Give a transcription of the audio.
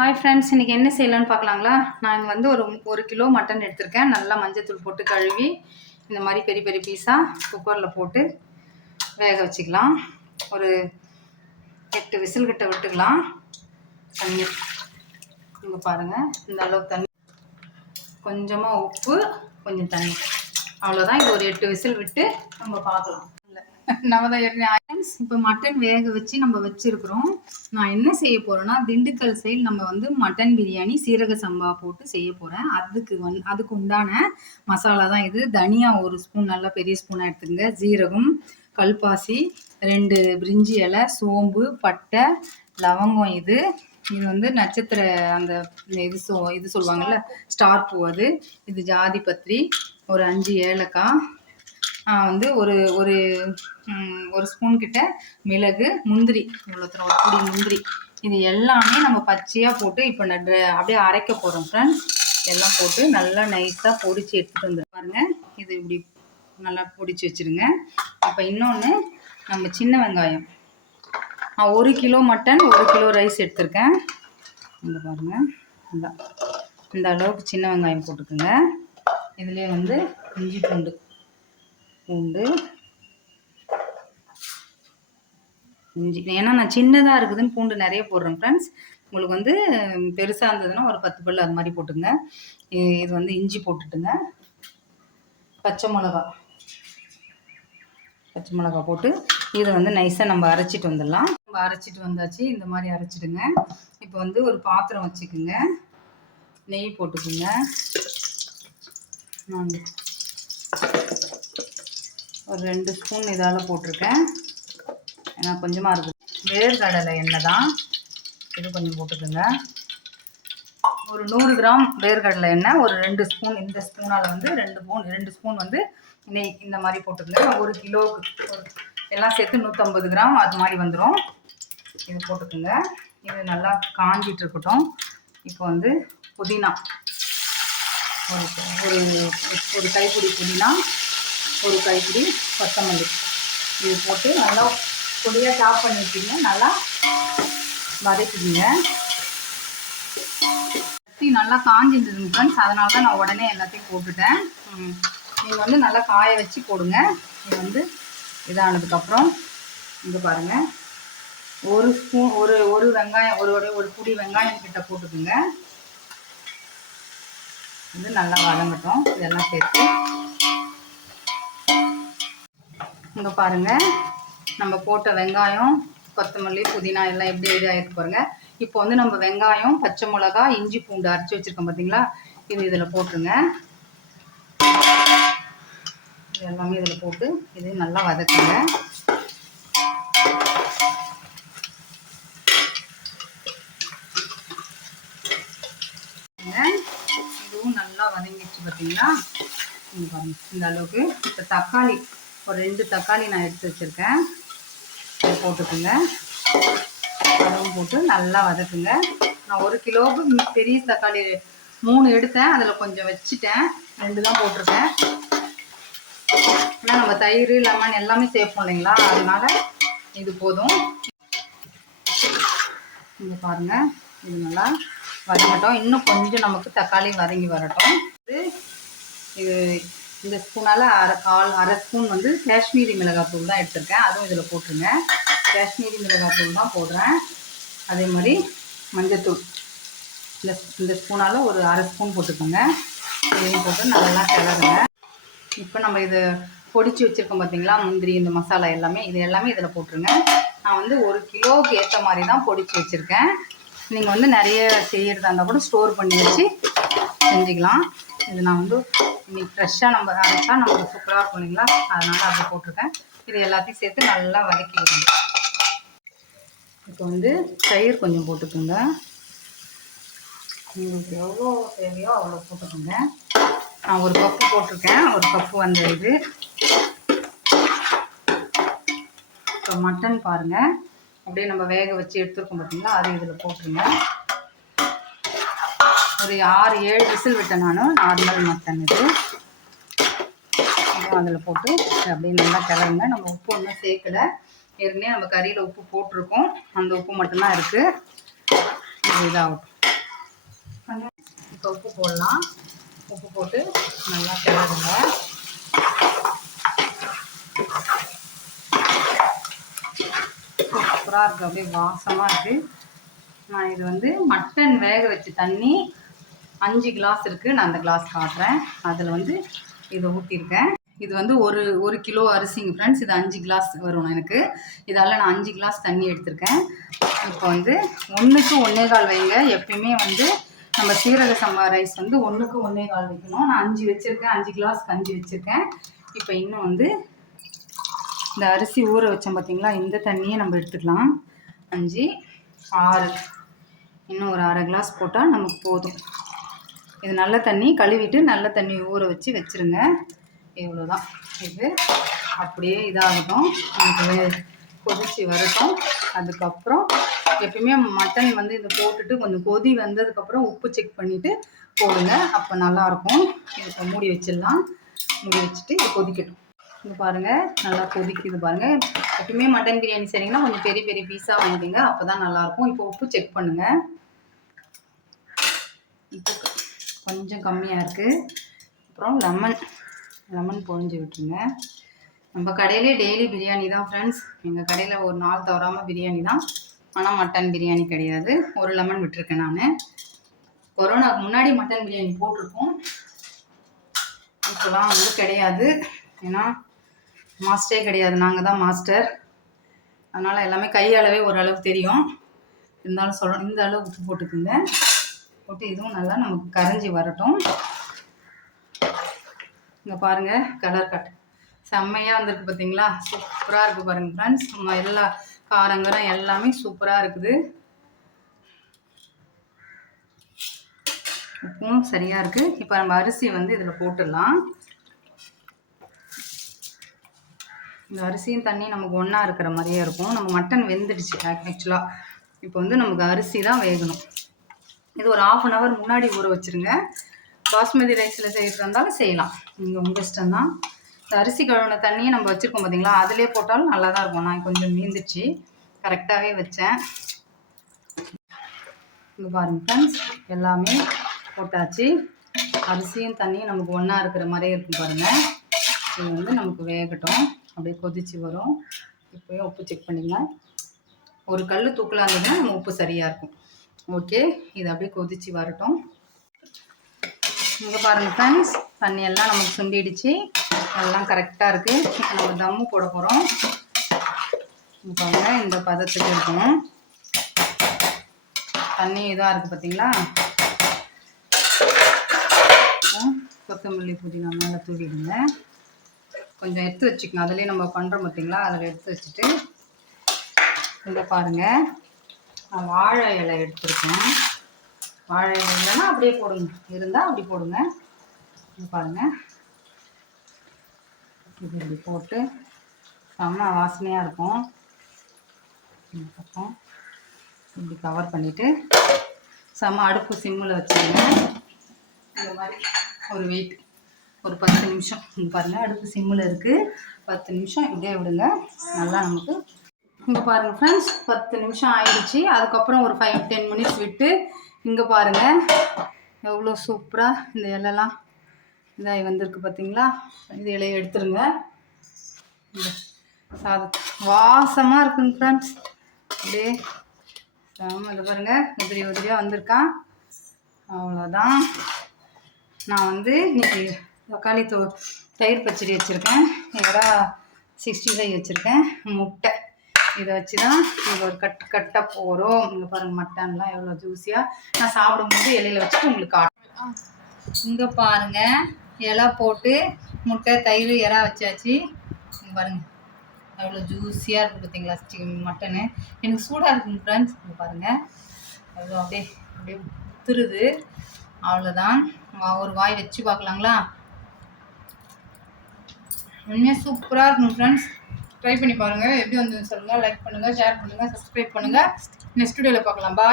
Hi friends, இன்றைக்கி என்ன செய்யலான்னு பார்க்கலாங்களா? நான் வந்து ஒரு கிலோ மட்டன் எடுத்திருக்கேன். நல்லா மஞ்சத்தூள் போட்டு கழுவி இந்த மாதிரி பெரிய பெரிய பீஸாக குக்கரில் போட்டு வேக வச்சுக்கலாம். ஒரு 8 விசில் கிட்ட விட்டுக்கலாம். தண்ணி இங்கே பாருங்கள், இந்த அளவுக்கு தண்ணி, கொஞ்சமாக உப்பு, கொஞ்சம் தண்ணி, அவ்வளோதான். இது ஒரு 8 விசில் விட்டு நம்ம பார்க்கலாம். நம்ம தான் இப்போ மட்டன் வேக வச்சு நம்ம வச்சுருக்குறோம். நான் என்ன செய்ய போகிறேன்னா, திண்டுக்கல் சைடு நம்ம வந்து மட்டன் பிரியாணி சீரக சம்பா போட்டு செய்ய போகிறேன். அதுக்கு உண்டான மசாலா தான் இது. தனியா 1 ஸ்பூன், நல்லா பெரிய ஸ்பூனாக எடுத்துங்க. ஜீரகம், கல்பாசி, 2 பிரிஞ்சி இலை, சோம்பு, பட்டை, லவங்கம். இது வந்து நட்சத்திர அந்த இது சொல்லுவாங்கள்ல, ஸ்டார் பூ. இது ஜாதி பத்திரி, ஒரு 5 ஏலக்காய், வந்து ஒரு ஸ்பூன் கிட்ட மிளகு, முந்திரி, இவ்வளோத்தர ஒரு பொடி முந்திரி. இது எல்லாமே நம்ம பச்சையாக போட்டு இப்போ அப்படியே அரைக்க போகிறோம் ஃப்ரெண்ட்ஸ். எல்லாம் போட்டு நல்லா நைஸாக பொடிச்சு எடுத்துகிட்டு வந்து பாருங்கள். இது இப்படி நல்லா பொடிச்சு வச்சுருங்க. இப்போ இன்னொன்று, நம்ம சின்ன வெங்காயம், 1 கிலோ மட்டன் 1 கிலோ ரைஸ் எடுத்திருக்கேன். இந்த பாருங்கள், இந்த அளவுக்கு சின்ன வெங்காயம் போட்டுக்குங்க. இதுலேயே வந்து இஞ்சி பூண்டு இஞ்சி, ஏன்னா நான் சின்னதாக இருக்குதுன்னு பூண்டு நிறைய போடுறேன் ஃப்ரெண்ட்ஸ். உங்களுக்கு வந்து பெருசாக இருந்ததுன்னா ஒரு 10 பல் அது மாதிரி போட்டுங்க. இது வந்து இஞ்சி போட்டுட்டுங்க. பச்சை மிளகா போட்டு இதை வந்து நைஸாக நம்ம அரைச்சிட்டு வந்துடலாம். நம்ம அரைச்சிட்டு வந்தாச்சு. இந்த மாதிரி அரைச்சிடுங்க. இப்போ வந்து ஒரு பாத்திரம் வச்சுக்குங்க. நெய் போட்டுக்குங்க. நான் ஒரு 2 ஸ்பூன் இதால் போட்டிருக்கேன், ஏன்னா கொஞ்சமாக இருக்குது. வேர்க்கடலை எண்ணெய் தான் இது, கொஞ்சம் போட்டுக்கோங்க. ஒரு 100 கிராம் வேர்க்கடலை எண்ணெய், ஒரு 2 ஸ்பூன், இந்த ஸ்பூனால் வந்து 2 ஸ்பூன் வந்து நெய், இந்த மாதிரி போட்டுக்கோங்க. 1 கிலோவுக்கு எல்லாம் சேர்த்து 150 கிராம் அது மாதிரி வந்துடும். இது போட்டுக்கோங்க. இது நல்லா காஞ்சிட்டு இருக்கட்டும். இப்போ வந்து புதினா, ஒரு கைப்பிடி புதினா, ஒரு கைப்பிடி கொத்தமல்லி, இது போட்டு நல்லா பொடியாக சாப் பண்ணி வச்சுங்க. நல்லா வதக்கிடுங்க. நல்லா காஞ்சிருந்ததுங்க ஃப்ரெண்ட்ஸ், அதனால தான் நான் உடனே எல்லாத்தையும் போட்டுட்டேன். நீங்கள் வந்து நல்லா காய வச்சு போடுங்க. இது வந்து இதானதுக்கப்புறம் இங்கே பாருங்கள், ஒரு ஸ்பூன் ஒரு வெங்காயம், ஒரு புடி வெங்காயம் கிட்ட போட்டுக்குங்க. வந்து நல்லா வதங்கட்டும். இதெல்லாம் சேர்த்து இங்கே பாருங்கள், நம்ம போட்ட வெங்காயம், கொத்தமல்லி, புதினா எல்லாம் எப்படி ஆகிருக்கு பாருங்கள். இப்போ வந்து நம்ம வெங்காயம், பச்சை மிளகா, இஞ்சி பூண்டு அரைச்சி வச்சுருக்கோம் பார்த்தீங்களா, இது இதில் போட்டுருங்க. இது எல்லாமே இதில் போட்டு இது நல்லா வதக்குங்க. இதுவும் நல்லா வதங்கிடுச்சு பார்த்தீங்களா. இந்த அளவுக்கு. இப்போ தக்காளி, ஒரு 2 தக்காளி நான் எடுத்து வச்சுருக்கேன், அதை போட்டுக்குங்க. அதுவும் போட்டு நல்லா வதக்குங்க. நான் 1 கிலோவுக்கு பெரிய தக்காளி 3 எடுத்தேன், அதில் கொஞ்சம் வச்சுட்டேன், 2 தான் போட்டிருக்கேன். ஏன்னா நம்ம தயிர், லெமன் எல்லாமே சேர்ப்போம் இல்லைங்களா, அதனால இது போதும். இங்கே பாருங்கள், இது நல்லா வதங்கட்டும். இன்னும் கொஞ்சம் நமக்கு தக்காளி வதங்கி வரட்டும். இது இந்த ஸ்பூனால் அரை ஸ்பூன் வந்து காஷ்மீரி மிளகாத்தூள் தான் எடுத்திருக்கேன், அதுவும் இதில் போட்டுருங்க. காஷ்மீரி மிளகாத்தூள் தான் போடுறேன். அதே மாதிரி மஞ்சத்தூள் இந்த ஸ்பூனால் ஒரு அரை ஸ்பூன் போட்டுக்கோங்க. இதையும் போட்டு நல்லா கிளறுங்க. இப்போ நம்ம இது பொடிச்சு வச்சுருக்கோம் பார்த்தீங்களா, முந்திரி, இந்த மசாலா எல்லாமே, இது எல்லாமே இதில் போட்டுருங்க. நான் வந்து 1 கிலோவுக்கு ஏற்ற மாதிரி தான் பொடிச்சு வச்சுருக்கேன். நீங்கள் வந்து நிறைய செய்கிறதா இருந்தால் கூட ஸ்டோர் பண்ணி வச்சு செஞ்சுக்கலாம். இது நான் வந்து இன்னைக்கு ஃப்ரெஷ்ஷாக நம்ம அரைச்சா நமக்கு சூப்பராக இருக்கும் இல்லைங்களா, அதனால் அப்படி போட்டிருக்கேன். இது எல்லாத்தையும் சேர்த்து நல்லா வதக்கி விடுங்க. இப்போ வந்து தயிர் கொஞ்சம் போட்டுக்கோங்க. உங்களுக்கு எவ்வளோ தேவையோ அவ்வளோ போட்டுக்கோங்க. நான் 1 கப்பு போட்டிருக்கேன், 1 கப்பு வந்து இது. இப்போ மட்டன் பாருங்கள், அப்படியே நம்ம வேக வச்சு எடுத்துருக்கோம் பார்த்தீங்களா, அது இதில் போட்டுருங்க. ஒரு 6-7 விசில் விட்டேன் நான், நார்மல் மட்டன் இது. அதில் போட்டு அப்படியே நல்லா கிளறுங்க. நம்ம உப்பு ஒன்றும் சேர்க்கலை, ஏற்கனவே நம்ம கறியில் உப்பு போட்டிருக்கோம், அந்த உப்பு மட்டும்தான் இருக்குது. இது இதாகட்டும். இப்போ உப்பு போடலாம். உப்பு போட்டு நல்லா கிளறுங்க. சூப்பராக இருக்குது, அப்படியே வாசமாக இருக்குது. நான் இது வந்து மட்டன் வேக வச்சு தண்ணி 5 கிளாஸ் இருக்குது. நான் அந்த கிளாஸ் காட்டுறேன். அதில் வந்து இதை ஊற்றிருக்கேன். இது வந்து ஒரு கிலோ அரிசிங்க ஃப்ரெண்ட்ஸ். இது 5 கிளாஸ் வரும் எனக்கு. இதால் நான் 5 கிளாஸ் தண்ணி எடுத்திருக்கேன். இப்போ வந்து 1க்கு 1.25 வைங்க. எப்பயுமே வந்து நம்ம சீரக சம்பா ரைஸ் வந்து 1க்கு 1.25 வைக்கணும். நான் 5 வச்சுருக்கேன். 5 கிளாஸ்க்கு 5 வச்சுருக்கேன். இப்போ இன்னும் வந்து இந்த அரிசி ஊற வச்சோம் பார்த்தீங்களா, இந்த தண்ணியை நம்ம எடுத்துக்கலாம். 5 6 இன்னும் ஒரு அரை கிளாஸ் போட்டால் நமக்கு போதும். இது நல்ல தண்ணி, கழுவிட்டு நல்ல தண்ணி ஊற வச்சு வச்சுருங்க. இவ்வளோதான். இது அப்படியே இதாகட்டும், நமக்கு கொதிச்சு வரட்டும். அதுக்கப்புறம் எப்பயுமே மட்டன் வந்து இதை போட்டுட்டு கொஞ்சம் கொதி வந்ததுக்கப்புறம் உப்பு செக் பண்ணிவிட்டு போடுங்க, அப்போ நல்லாயிருக்கும். இப்போ மூடி வச்சிடலாம். மூடி வச்சுட்டு இது கொதிக்கட்டும். இது பாருங்கள், நல்லா கொதிக்குது பாருங்கள். எப்பயுமே மட்டன் பிரியாணி செய்றீங்கன்னா கொஞ்சம் பெரிய பெரிய பீஸாக வாங்கிடுங்க, அப்போ தான் நல்லாயிருக்கும். இப்போ உப்பு செக் பண்ணுங்கள். இப்போ கொஞ்சம் கம்மியாக இருக்குது. அப்புறம் லெமன் பொழிஞ்சு விட்டுருங்க. நம்ம கடையிலே டெய்லி பிரியாணி தான் ஃப்ரெண்ட்ஸ். எங்கள் கடையில் ஒரு நாள் தவறாமல் பிரியாணி தான், ஆனால் மட்டன் பிரியாணி கிடையாது. ஒரு லெமன் விட்டுருக்கேன் நான். கொரோனாவுக்கு முன்னாடி மட்டன் பிரியாணி போட்டிருக்கோம், இப்போலாம் வந்து கிடையாது. ஏன்னா மாஸ்டரே கிடையாது, நாங்கள் தான் மாஸ்டர். அதனால் எல்லாமே கையளவே ஓரளவுக்கு தெரியும். இருந்தாலும் சொல்லணும், இந்த அளவு உப்பு போட்டுக்குங்க. போட்டு இதுவும் நல்லா நமக்கு கரைஞ்சி வரட்டும். இங்கே பாருங்கள், கலர் கட் செம்மையாக வந்திருக்கு பார்த்தீங்களா? சூப்பராக இருக்குது பாருங்கள் ஃப்ரெண்ட்ஸ். நம்ம எல்லா காரங்கரம் எல்லாமே சூப்பராக இருக்குது. உப்பும் சரியாக இருக்குது. இப்போ நம்ம அரிசி வந்து இதில் போட்டுடலாம். இந்த அரிசியும் தண்ணி நமக்கு ஒன்றா இருக்கிற மாதிரியே இருக்கும். நம்ம மட்டன் வெந்துடுச்சு ஆக்சுவலாக. இப்போ வந்து நமக்கு அரிசி தான் வேகணும். இது ஒரு 1/2 hour முன்னாடி ஊற வச்சுருங்க. பாஸ்மதி ரைஸில் செய்கிறதா இருந்தாலும் செய்யலாம், நீங்கள் உங்கள் இஷ்டம்தான். இந்த அரிசி கழுவின தண்ணியை நம்ம வச்சுருக்கோம் பார்த்தீங்களா, அதிலே போட்டாலும் நல்லா தான் இருக்கும். நான் கொஞ்சம் மீந்துச்சு, கரெக்டாகவே வச்சேன். இங்கே பாருங்கள் ஃப்ரெண்ட்ஸ், எல்லாமே போட்டாச்சு. அரிசியும் தண்ணியும் நமக்கு ஒன்றா இருக்கிற மாதிரியே இருக்கும் பாருங்கள். இது வந்து நமக்கு வேகட்டும், அப்படியே கொதிச்சு வரும். இப்போயும் உப்பு செக் பண்ணிங்க. ஒரு கல் தூக்கலாக இருந்ததுன்னா நம்ம உப்பு சரியாக இருக்கும். ஓகே, இது அப்படியே கொதிச்சு வரட்டும். இங்கே பாருங்கள் ஃப்ரெண்ட்ஸ், தண்ணி எல்லாம் நமக்கு சுண்டிடுச்சு, எல்லாம் கரெக்டாக இருக்குது. இப்போ நம்ம தம்மு போட போகிறோம். இங்கே பாருங்கள், இந்த பதத்துக்கு இருக்கணும். தண்ணி இதாக இருக்குது பார்த்தீங்களா? கொத்தமல்லி புதினா மேலே தூவிடுங்க. கொஞ்சம் எடுத்து வச்சுக்கணும், அதிலே நம்ம பண்ணுறோம் பார்த்தீங்களா, அதில் எடுத்து வச்சுட்டு இங்கே பாருங்கள், நான் வாழை இலை எடுத்துருக்கேன். வாழை இலை இல்லைன்னா அப்படியே போடுங்க, இருந்தால் அப்படி போடுங்க. இது பாருங்கள், இது இப்படி போட்டு செம்ம வாசனையாக இருக்கும். இந்த பக்கம் இப்படி கவர் பண்ணிவிட்டு செம்ம அடுப்பு சிம்மில் வச்சுருங்க. இந்த மாதிரி ஒரு வெயிட் ஒரு 10 நிமிஷம். இங்கே பாருங்கள், அடுப்பு சிம்மில் இருக்குது. 10 நிமிஷம் இப்படியே விடுங்க, நல்லா நமக்கு. இங்கே பாருங்கள் ஃப்ரெண்ட்ஸ், 10 நிமிஷம் ஆயிடுச்சு. அதுக்கப்புறம் ஒரு 5-10 மினிட்ஸ் விட்டு இங்கே பாருங்கள் எவ்வளோ சூப்பராக இந்த இலைலாம் இதாகி வந்திருக்கு பார்த்தீங்களா? இந்த இலையை எடுத்துருங்க. இந்த சாதம் வாசமாக இருக்குங்க ஃப்ரெண்ட்ஸ். அப்படியே இதை பாருங்கள், உதிரி உதிரியாக வந்திருக்கான். அவ்வளோதான். நான் வந்து இன்றைக்கி தக்காளி தயிர் பச்சடி வச்சுருக்கேன், இறா 65 வச்சுருக்கேன், முட்டை. இதை வச்சு தான் இது ஒரு கட்டாக போகிறோம். இங்கே பாருங்கள், மட்டன்லாம் எவ்வளோ ஜூஸியாக. நான் சாப்பிடும்போது இலையில வச்சுட்டு உங்களுக்கு காட்டுறேன். இங்கே பாருங்கள், இலை போட்டு முட்டை தயிர் இறா வச்சாச்சு. இங்கே பாருங்கள் எவ்வளோ ஜூஸியாக இருக்குது பார்த்தீங்களா மட்டனு. எனக்கு சூடாக இருக்குங்க ஃப்ரெண்ட்ஸ். இங்கே பாருங்கள் எவ்வளோ அப்படியே அப்படியே உத்துருது. அவ்வளோதான். ஒரு வாய் வச்சு பார்க்கலாங்களா? உண்மையாக சூப்பராக இருக்குங்க ஃப்ரெண்ட்ஸ். ட்ரை பண்ணி பாருங்கள், எப்படி வந்து சொல்லுங்கள். லைக் பண்ணுங்கள், ஷேர் பண்ணுங்கள், சப்ஸ்கிரைப் பண்ணுங்கள். நெக்ஸ்ட் வீடியோவில் பார்க்கலாம். பாய்.